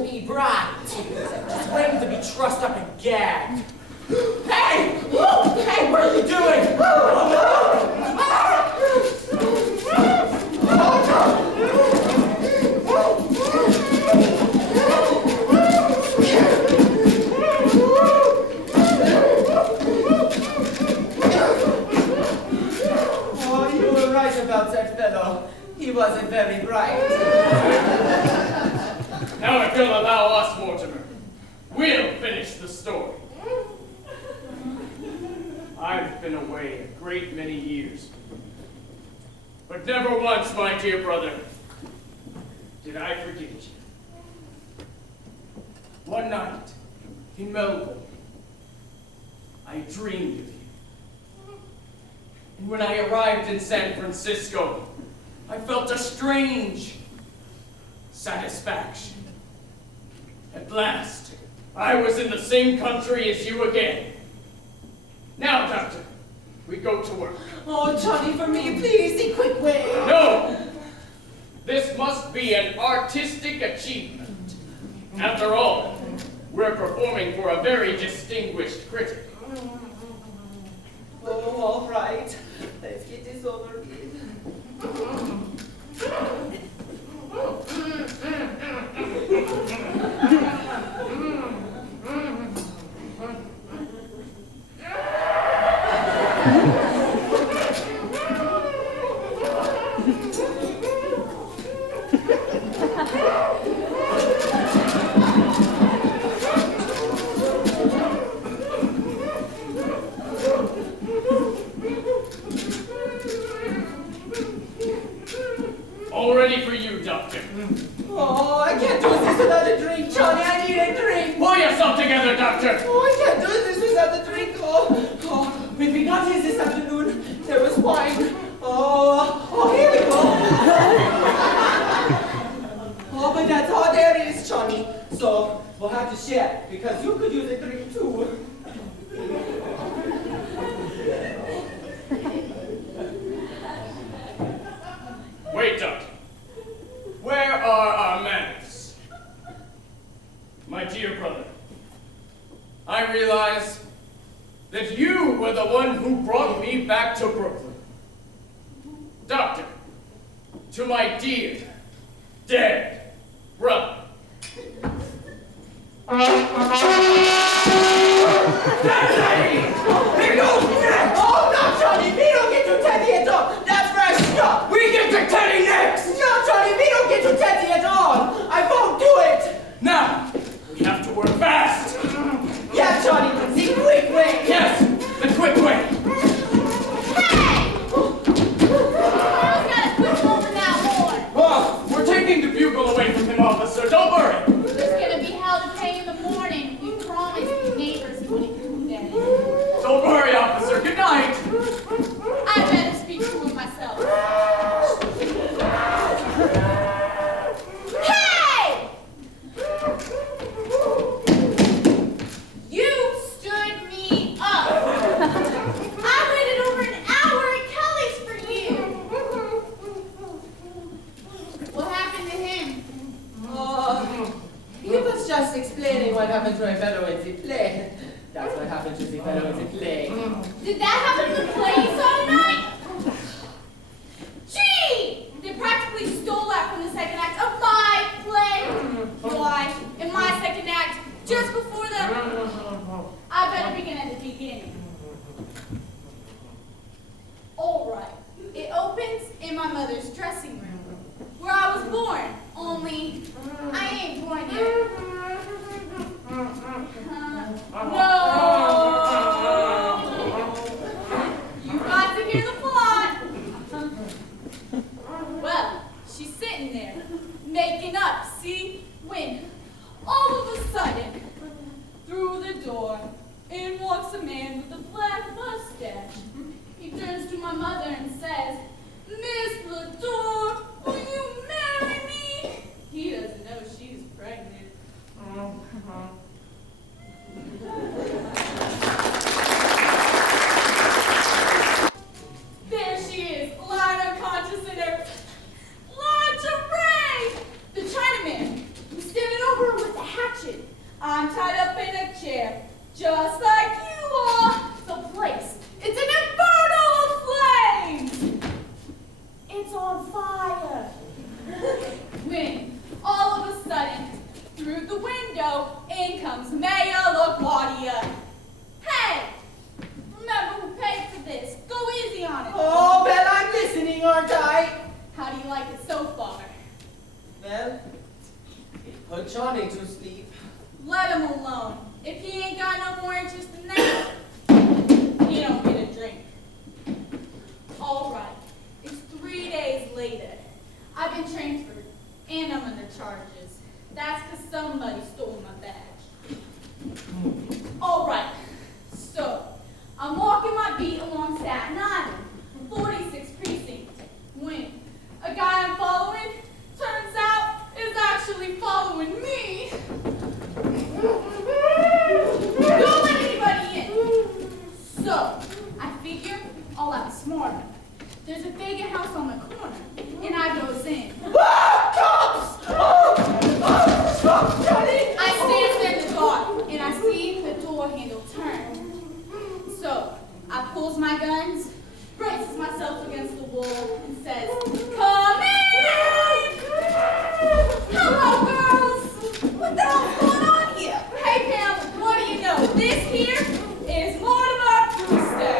be bright. Just waiting to be trussed up and gagged. Hey! Hey, what are you doing? Oh, you were right about that fellow. He wasn't very bright. Now, if you'll allow us, Mortimer, we'll finish the story. I've been away a great many years, but never once, my dear brother, did I forget you. One night in Melbourne, I dreamed of you. And when I arrived in San Francisco, I felt a strange satisfaction. At last, I was in the same country as you again. Now, Doctor, we go to work. Oh, Johnny, for me, please, a quick way. No! This must be an artistic achievement. After all, we're performing for a very distinguished critic. Oh, all right. Let's get this over with. All ready for you, Doctor. Oh, I can't do this without a drink, Johnny. I need a drink. Pull yourself together, Doctor. Oh, I can't do this without a drink. Oh, when we got here this afternoon, there was wine. Oh, here we go. Oh, but that's all there is, Johnny. So we'll have to share because you could use a drink too. Wait, Doctor. Where are our manners? My dear brother, I realize that you were the one who brought me back to Brooklyn. Doctor, to my dear, dead brother. Here goes next! Oh, no, Johnny, we don't get to Teddy at all. That's fresh stuff. We get to Teddy next! No, Johnny, we don't get to Teddy at all. I won't do it. Now, we have to work fast. Yeah, Johnny, the quick way. Yes, the quick way. Hey! Who's got a quick hold in that horn? Well, we're taking the bugle away from him, officer. Don't worry. There's gonna be hell to pay in the morning. We promised the neighbors he wouldn't do that. Don't worry, officer. Good night. I better speak to him myself. Hey! You stood me up. I waited over an hour at Kelly's for you. What happened to him? Oh, he was just explaining what happened to a fellow in the play. That's what happened to the fellow in the play. Did that happen in the play you saw tonight? Gee! They practically stole that from the second act of my play. Why, in my second act, just before the... I better begin at the beginning. All right. It opens in my mother's dressing room, where I was born, only I ain't born yet. No! You got to hear the plot. Well, she's sitting there, making up, see? When, all of a sudden, through the door, in walks a man with a black mustache. He turns to my mother and says, "Miss Latour, will you marry me?" He doesn't know she's pregnant. There she is, lying unconscious in her lingerie. The Chinaman was standing over her with I'm tied up in a chair, just like you are. The place, it's an inferno of flames. It's on fire. When, all of a sudden, through the window, in comes Mayor LaGuardia. Hey, remember who paid for this. Go easy on it. Oh, well, I'm listening, aren't I? How do you like it so far? Well, it put Johnny to sleep. Let him alone. If he ain't got no more interest in that, he don't get a drink. All right, it's 3 days later. I've been transferred, and I'm under charges. That's because somebody stole my badge. All right, so I'm walking my beat along Staten Island, 46th precinct, when a guy I'm following, turns out, is actually following me. Don't let anybody in. So, I figure I'll act smarter. There's a vacant house on the corner, and I goes in. Ah, cops! Oh, stop, Johnny! I stand in the dark, and I see the door handle turn. So, I pulls my guns, braces myself against the wall, and says, "Come in!" Hello, girls! What the hell's going on here? Hey, Pam, what do you know? This here is Mortimer Brewster.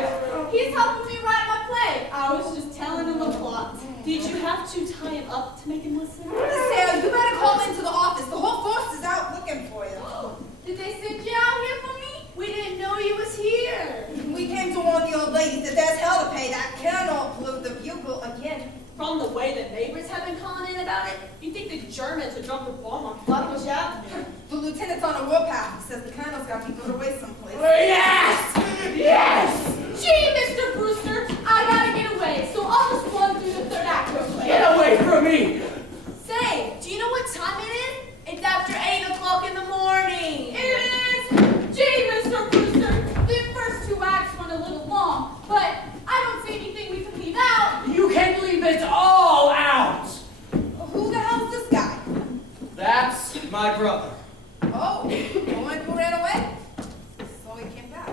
He's helping me write my play. I was just telling him the plot. Did you have to tie him up to make him listen? Sarah, you better call into the office. The whole force is out looking for you. Did they send you out here for me? We didn't know you was here. We came to warn the old ladies that there's hell to pay. That cannot blow the bugle again. From the way the neighbors have been calling in about it, you think the Germans would drop a bomb on Flatbush Avenue? The lieutenant's on a warpath. He says the colonel's got people to away someplace. Yes! Yes! Gee, Mr. Brewster, I gotta get away, so I'll just run through the third act real quick. Get away from me! Say, do you know what time it is? It's after 8 o'clock in the morning. It is! Gee, Mr. Brewster, the first 2 acts went a little long, but I don't see anything we can leave out. You can leave it all out! Who the hell's this guy? That's my brother. Oh, the one who ran away? So he came back.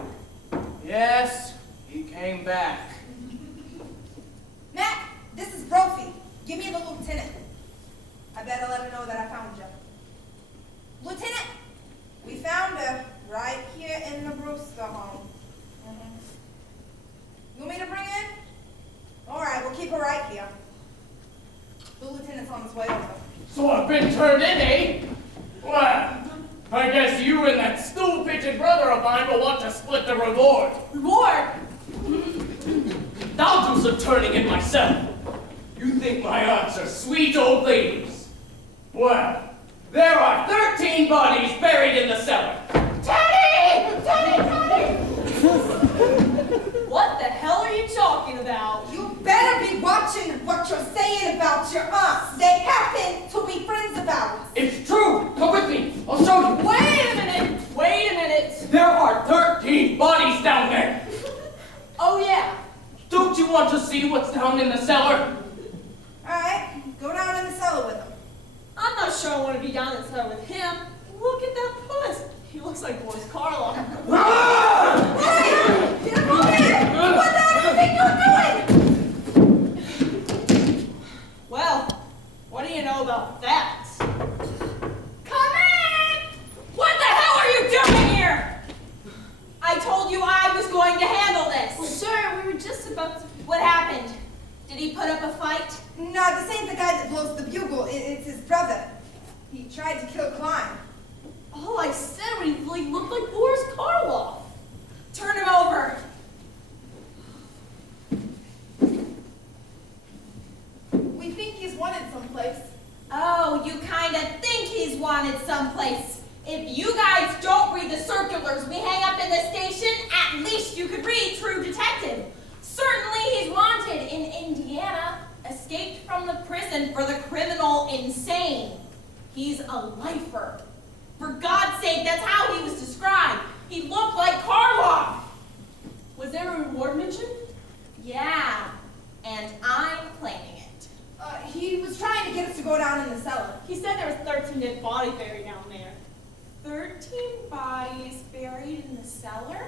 Yes, he came back. Mac, this is Brophy. Give me the lieutenant. I better let her know that I found you. Lieutenant, we found her right here in the Brewster home. You want me to bring in? All right, we'll keep her right here. The lieutenant's on his way over. So I've been turned in, eh? Well, I guess you and that stool-pigeon brother of mine will want to split the reward. Reward? I'll do some turning in myself. You think my aunts are sweet old ladies? Well, there are 13 bodies buried in the cellar. Teddy! Teddy! Teddy! What the hell are you talking about? You better be watching what you're saying about your aunts. They happen to be friends of ours. It's true. Come with me. I'll show you. Wait a minute. Wait a minute. There are 13 bodies down there. Oh, yeah. Don't you want to see what's down in the cellar? All right, go down in the cellar with them. I'm not sure I want to be down in there with him. Look at that puss. He looks like Boris Karloff. Hey! Get him over here! What the hell do you think you're doing? Well, what do you know about that? Come in! What the hell are you doing here? I told you I was going to handle this. Well, sir, we were just about to... What happened? Did he put up a fight? No, this ain't the guy that blows the bugle. It's his brother. He tried to kill Klein. All I said when he looked like Boris Karloff. Turn him over. We think he's wanted someplace. Oh, you kind of think he's wanted someplace. If you guys don't read the circulars we hang up in the station, at least you could read True Detective. Certainly he's wanted in Indiana, escaped from the prison for the criminal insane. He's a lifer. For God's sake, that's how he was described. He looked like Karloff. Was there a reward mentioned? Yeah, and I'm claiming it. He was trying to get us to go down in the cellar. He said there was 13 dead bodies buried down there. 13? 13 bodies buried in the cellar?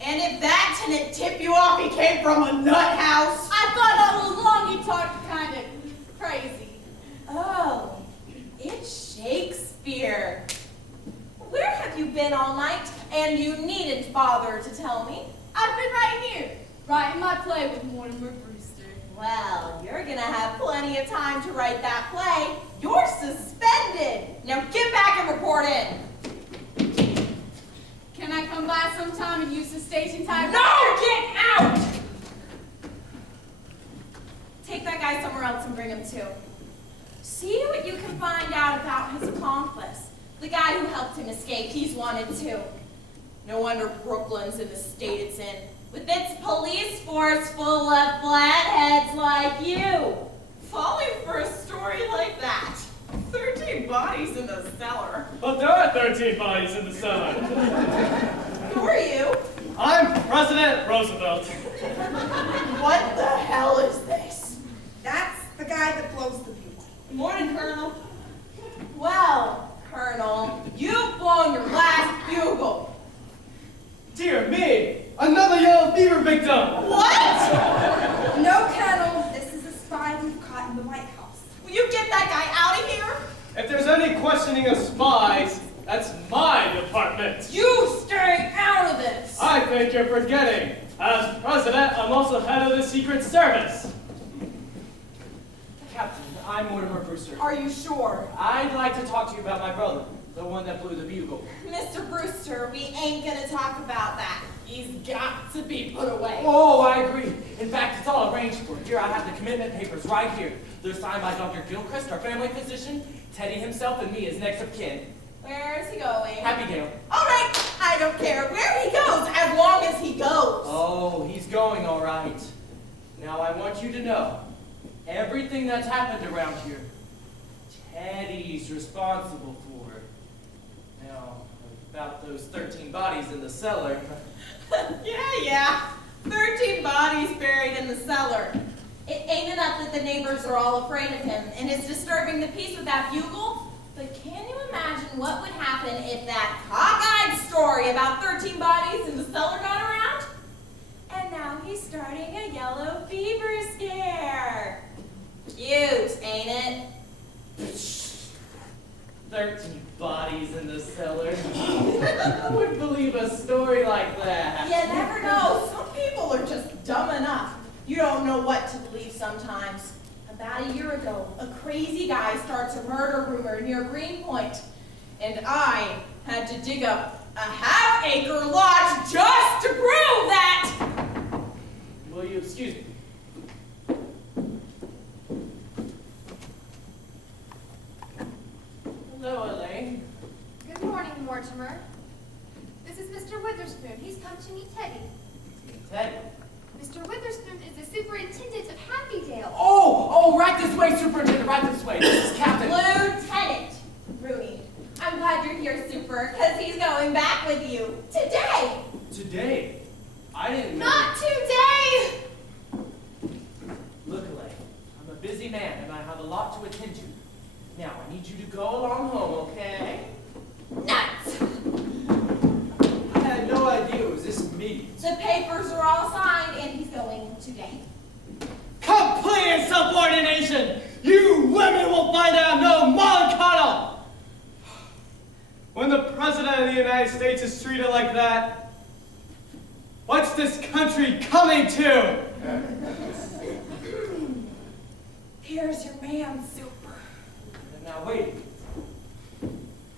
And if that didn't tip you off, he came from a nut house. I thought all along he talked kind of crazy. Oh, it's Shakespeare. Where have you been all night? And you needn't bother to tell me. I've been right here, writing my play with Mortimer Brewster. Well, you're gonna have plenty of time to write that play. You're suspended. Now get back and report in. Can I come by sometime and use the station time? No, get out! Take that guy somewhere else and bring him too. See what you can find out about his accomplice. The guy who helped him escape, he's wanted too. No wonder Brooklyn's in the state it's in, with its police force full of flatheads like you. Falling for a story like that. 13 bodies in the cellar. But there are 13 bodies in the cellar. Who are you? I'm President Roosevelt. What the hell is this? That's the guy that blows the bugle. Morning, Colonel. Well, Colonel, you've blown your last bugle. Dear me, another yellow fever victim. What? No, Colonel, this is a spy we've caught in the White House. Will you get that guy out of here? If there's any questioning of spies, that's my department. You stay out of this. I think you're forgetting. As president, I'm also head of the Secret Service. Captain, I'm Mortimer Brewster. Are you sure? I'd like to talk to you about my brother, the one that blew the bugle. Mr. Brewster, we ain't gonna talk about that. He's got to be put away. Oh, I agree. In fact, it's all arranged for. Here, I have the commitment papers right here. They're signed by Dr. Gilchrist, our family physician, Teddy himself, and me as next of kin. Where's he going? Happydale. All right, I don't care where he goes, as long as he goes. Oh, he's going all right. Now, I want you to know, everything that's happened around here, Teddy's responsible for. Now, about those 13 bodies in the cellar. Yeah. 13 bodies buried in the cellar. It ain't enough that the neighbors are all afraid of him and is disturbing the peace with that bugle. But can you imagine what would happen if that cockeyed story about 13 bodies in the cellar got around? And now he's starting a yellow fever scare. Cute, ain't it? 13 bodies in the cellar. Who would believe a story like that? You never know. Some people are just dumb enough. You don't know what to believe sometimes. About a year ago, a crazy guy starts a murder rumor near Greenpoint. And I had to dig up a half-acre lot just to prove that! Will you excuse me? Hello, Elaine. Good morning, Mortimer. This is Mr. Witherspoon. He's come to meet Teddy. Teddy. Mr. Witherspoon is the superintendent of Happydale. Oh, right this way, Superintendent, right this way. This is Captain. Lieutenant Rooney. I'm glad you're here, Super, because he's going back with you today. Today? I didn't know. Not today! Look, Elaine, I'm a busy man and I have a lot to attend to. Now, I need you to go along home, okay? Nuts! I had no idea it was this meeting. The papers are all signed, and he's going today. Complete insubordination! You women will find out no mollycoddle! When the President of the United States is treated like that, what's this country coming to? Here's your man, Super. And now, wait.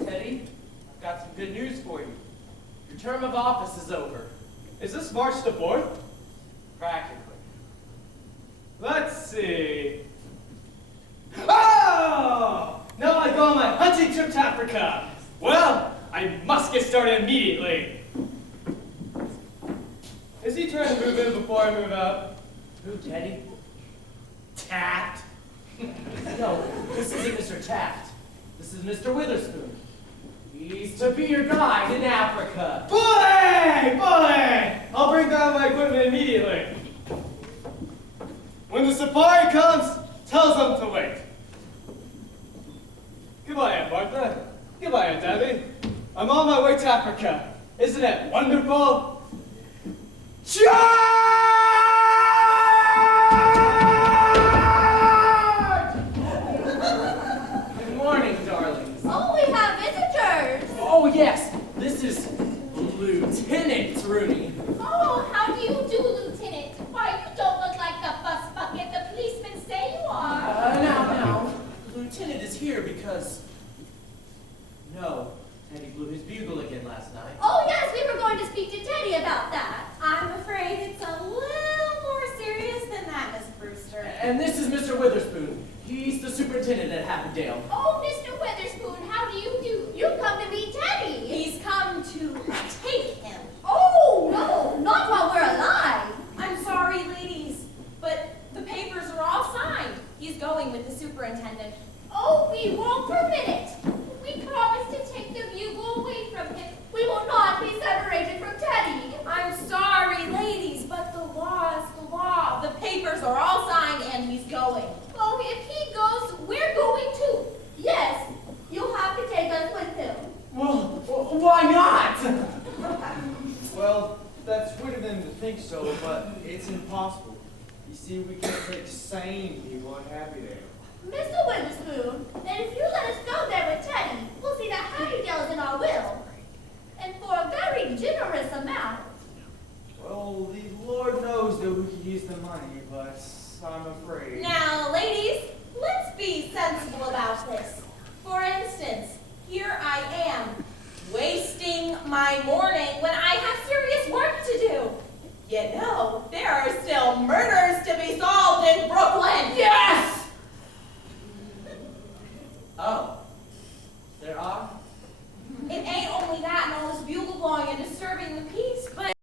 Teddy, I've got some good news for you. Your term of office is over. Is this March the 4th? Practically. Let's see. Oh! Now I go on my hunting trip to Africa. Well, I must get started immediately. Is he trying to move in before I move out? Who, Teddy? Taft? No, this isn't Mr. Taft. This is Mr. Witherspoon. He's to be your guide in Africa. Bully! Bully! I'll bring down my equipment immediately. When the safari comes, tell them to wait. Goodbye, Aunt Martha. Goodbye, Aunt Debbie. I'm on my way to Africa. Isn't it wonderful? Charge! Good morning, darlings. Oh, we have visitors. Oh, yes. This is Lieutenant Rooney. Oh, how do you do, Lieutenant? Why, you don't look like the bus bucket the policemen say you are. Now, the lieutenant is here because... No, Teddy blew his bugle again last night. Oh, yes, we were going to speak to Teddy about that. I'm afraid it's a little more serious than that, Miss Brewster. And this is Mr. Witherspoon. He's the superintendent at Happendale. Oh, Mr. Witherspoon, how do you do? You've come to meet Teddy. He's come to take him. Oh, no, not while we're alive. I'm sorry, ladies, but the papers are all signed. He's going with the superintendent. Oh, we won't permit it. We promised to take the bugle away from him. We will not be separated from Teddy. I'm sorry, ladies, but the law is the law. The papers are all signed and he's going. Oh, if he goes, we're going too. Yes, you'll have to take us with him. Well, why not? Well, that's sweet of them to think so, but it's impossible. You see, we can't take sane people at Happydale. Mr. Witherspoon, and if you let us go there with Teddy, we'll see that Happydale's in our will. And for a very generous amount. Well, the Lord knows that we could use the money, but I'm afraid. Now, ladies, let's be sensible about this. For instance, here I am, wasting my morning when I have serious work to do. You know, there are still murders to be solved in Brooklyn. Yes! Oh, there are? It ain't only that and all this bugle blowing and disturbing the peace.